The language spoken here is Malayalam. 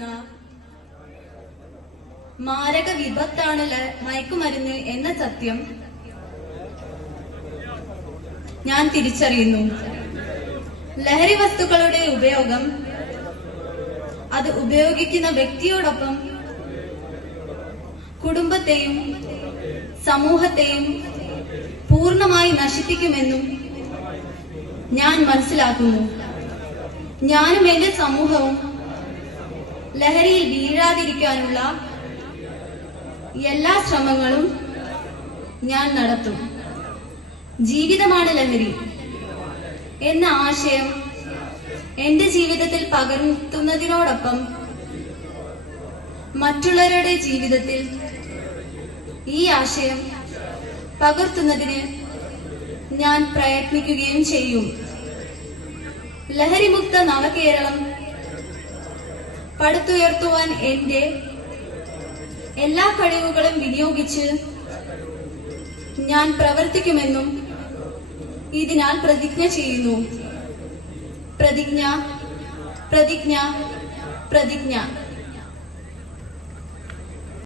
ഉണ്ടാക്കുന്ന മാരക വിപത്താണ് മയക്കുമരുന്ന് എന്ന സത്യം ഞാൻ തിരിച്ചറിയുന്നു. ലഹരി വസ്തുക്കളുടെ ഉപയോഗം അത് ഉപയോഗിക്കുന്ന വ്യക്തിയോടൊപ്പം കുടുംബത്തെയും സമൂഹത്തെയും പൂർണമായി നശിപ്പിക്കുമെന്നും ഞാൻ മനസ്സിലാക്കുന്നു. ഞാനും എന്റെ സമൂഹവും ലഹരിയിൽ വീഴാതിരിക്കാനുള്ള എല്ലാ ശ്രമങ്ങളും ഞാൻ നടത്തും. ജീവിതമാണ് ലഹരി എന്ന ആശയം എന്റെ ജീവിതത്തിൽ പകർത്തുന്നതിനോടൊപ്പം മറ്റുള്ളവരുടെ ജീവിതത്തിൽ ഈ ആശയം പകർത്തുന്നതിന് ഞാൻ പ്രയത്നിക്കുകയും ചെയ്യും. ലഹരിമുക്ത നവകേരളം പടുത്തുയർത്തുവാൻ എന്റെ എല്ലാ കഴിവുകളും വിനിയോഗിച്ച് ഞാൻ പ്രവർത്തിക്കുമെന്നും ഇതിനാൽ പ്രതിജ്ഞ ചെയ്യുന്നു. പ്രതിജ്ഞ പ്രതിജ്ഞ പ്രതിജ്ഞ.